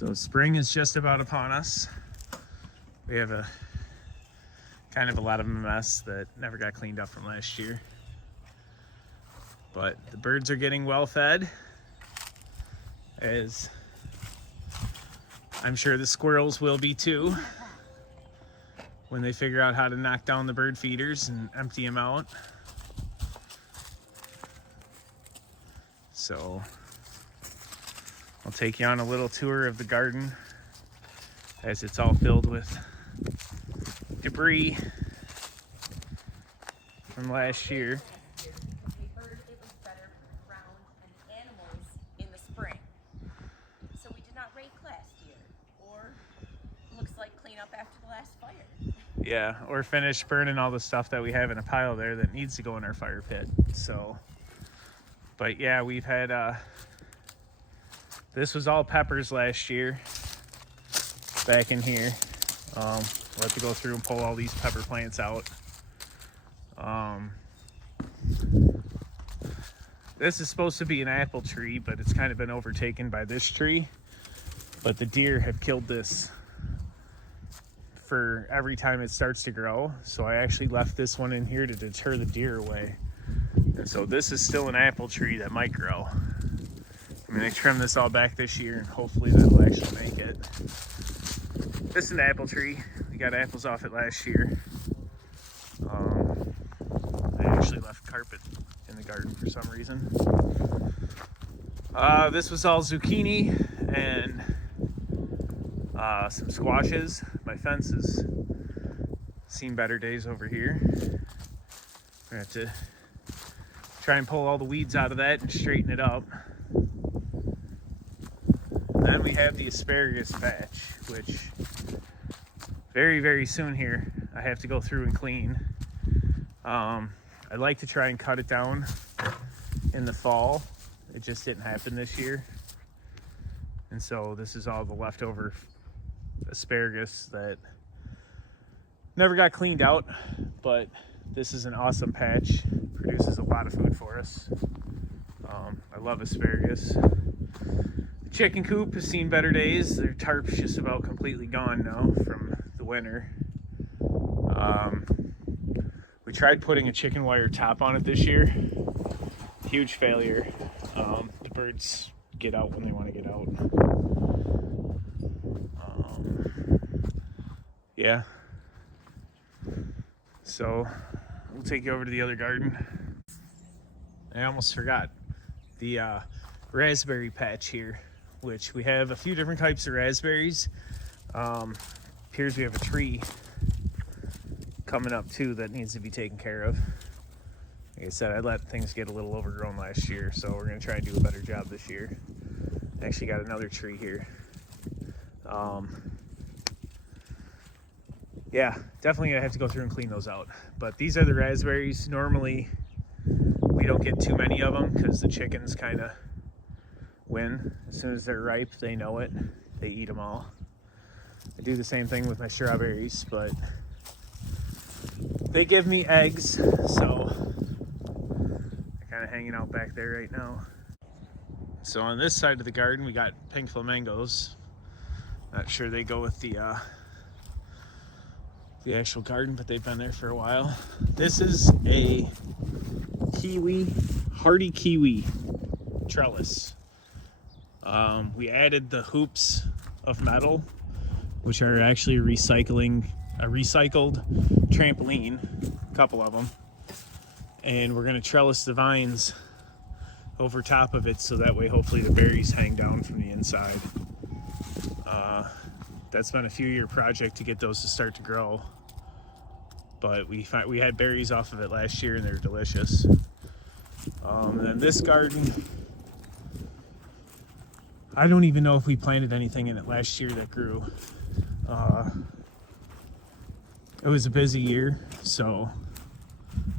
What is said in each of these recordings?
So spring is just about upon us. We have a kind of a lot of a mess that never got cleaned up from last year. But the birds are getting well fed, as I'm sure the squirrels will be too, when they figure out how to knock down the bird feeders and empty them out. So I'll take you on a little tour of the garden, as it's all filled with debris from last year. We heard it was better for the ground and the animals in the spring. So we did not rake last year, or looks like clean up after the last fire. Yeah, or finish burning all the stuff that we have in a pile there that needs to go in our fire pit. So, but yeah, we've had, this was all peppers last year, back in here. We'll have to go through and pull all these pepper plants out. This is supposed to be an apple tree, but it's kind of been overtaken by this tree. But the deer have killed this for every time it starts to grow. So I actually left this one in here to deter the deer away. And so this is still an apple tree that might grow. I'm gonna trim this all back this year, and hopefully that'll actually make it. This is an apple tree. We got apples off it last year. I actually left carpet in the garden for some reason. This was all zucchini and some squashes. My fence has seen better days over here. I have to try and pull all the weeds out of that and straighten it up. And then we have the asparagus patch, which very, very soon here I have to go through and clean. I'd like to try and cut it down in the fall. It just didn't happen this year. And so this is all the leftover asparagus that never got cleaned out, but this is an awesome patch. Produces a lot of food for us. I love asparagus. The chicken coop has seen better days. Their tarp's just about completely gone now from the winter. We tried putting a chicken wire top on it this year. Huge failure. The birds get out when they want to get out. Yeah. So we'll take you over to the other garden. I almost forgot the raspberry patch here, which we have a few different types of raspberries. Appears we have a tree coming up too that needs to be taken care of. Like I said, I let things get a little overgrown last year, so we're gonna try and do a better job this year. Actually got another tree here. Yeah, definitely gonna have to go through and clean those out. But these are the raspberries. Normally we don't get too many of them because the chickens kind of win. As soon as they're ripe, they know it. They eat them all. I do the same thing with my strawberries, but they give me eggs, so they're kind of hanging out back there right now. So on this side of the garden, we got pink flamingos. Not sure they go with the actual garden, but they've been there for a while. This is a hardy kiwi trellis. We added the hoops of metal, which are actually a recycled trampoline, a couple of them, and we're going to trellis the vines over top of it so that way hopefully the berries hang down from the inside. That's been a few-year project to get those to start to grow, but we had berries off of it last year and they're delicious. And then this garden, I don't even know if we planted anything in it last year that grew. It was a busy year, so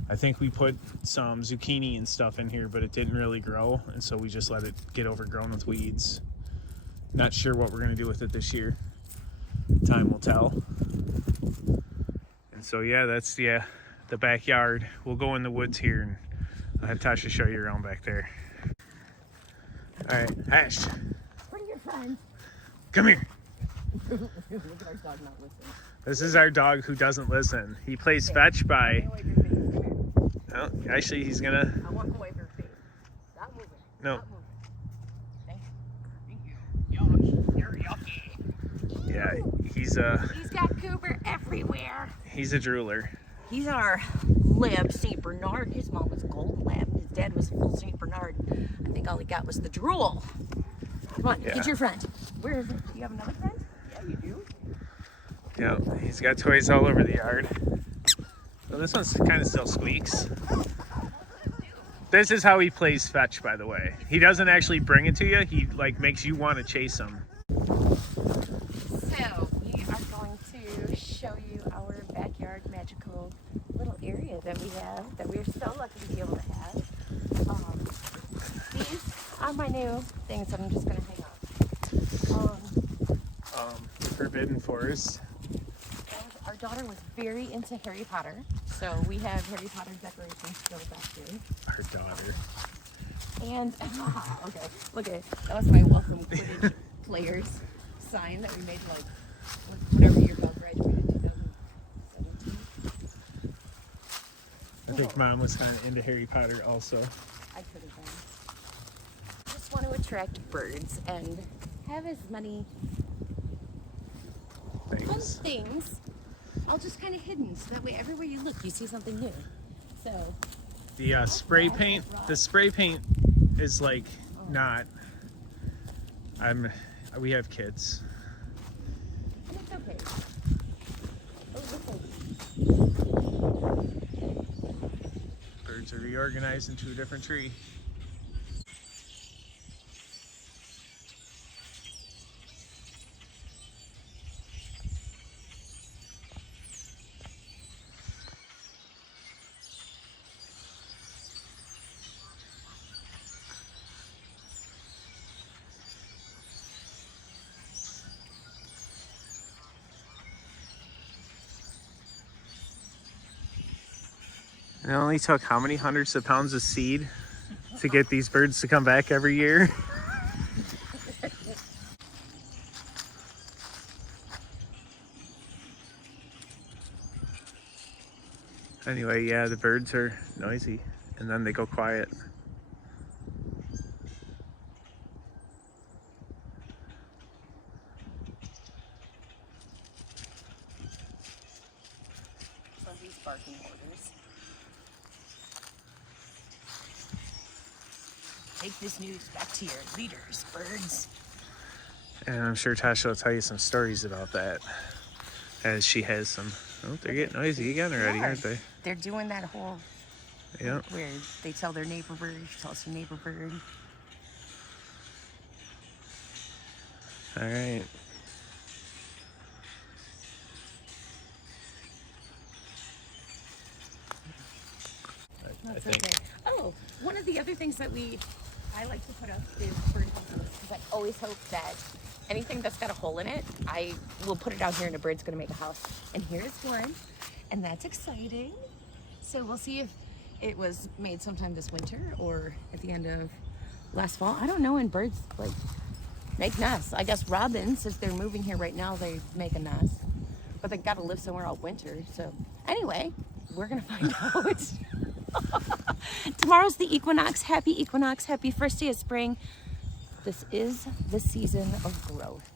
I think we put some zucchini and stuff in here, but it didn't really grow, and so we just let it get overgrown with weeds. Not sure what we're going to do with it this year. Time will tell. And so yeah, that's the backyard. We'll go in the woods here, and I'll have Tasha show you around back there. All right, Ash. Bring your friends. Come here. Look at our dog not listening. This is our dog who doesn't listen. He plays fetch by. Wipe your face. Come here. Oh, actually, he's gonna. I want to wipe your face. Stop moving. No. Stop moving. Thank you. Yuck. You're yucky. Yeah, He's got Cooper everywhere. he's a drooler. He's our lab St. Bernard. His mom was a golden lab. His dad was a full St. Bernard. I think all he got was the drool. Come on, Yeah. get your friend. Where is it? Do you have another friend? Yeah, you do. Yeah, he's got toys all over the yard. So this one's kind of still squeaks. This is how he plays fetch, by the way. He doesn't actually bring it to you. He like makes you want to chase him. So, we are going to show you our backyard magical little area that we have, that we're so lucky to be able to have. These are my new things that I'm just going to hang up. Forbidden Forest. Our daughter was very into Harry Potter, so we have Harry Potter decorations still back here. Our daughter. And, okay, look at it. That was my welcome Quidditch players sign that we made like whatever year Belle graduated, 2017. I think Mom was kind of into Harry Potter also. I could have been. Just want to attract birds and have as many fun Things. things, all just kind of hidden, so that way everywhere you look, you see something new. So, The spray paint. The spray paint is like not. We have kids. and it's okay. Oh, Birds are reorganized into a different tree. It only took how many hundreds of pounds of seed to get these birds to come back every year? Anyway, yeah, the birds are noisy and then they go quiet. So these barking orders. Take this news back to your leaders, birds. And I'm sure Tasha will tell you some stories about that as she has some. Oh, they're getting noisy again already, aren't they? They're doing that whole Yeah. where they tell their neighbor bird, tell us your neighbor bird. All right. I That's think. okay. Oh, one of the other things that I like to put up is bird houses, because I always hope that anything that's got a hole in it, I will put it out here and a bird's going to make a house. And here's one, and that's exciting. So we'll see if it was made sometime this winter or at the end of last fall. I don't know when birds like make nests. I guess robins, if they're moving here right now, they make a nest. But they got to live somewhere all winter. So anyway, we're going to find out. Tomorrow's the equinox. Happy equinox. Happy first day of spring. This is the season of growth.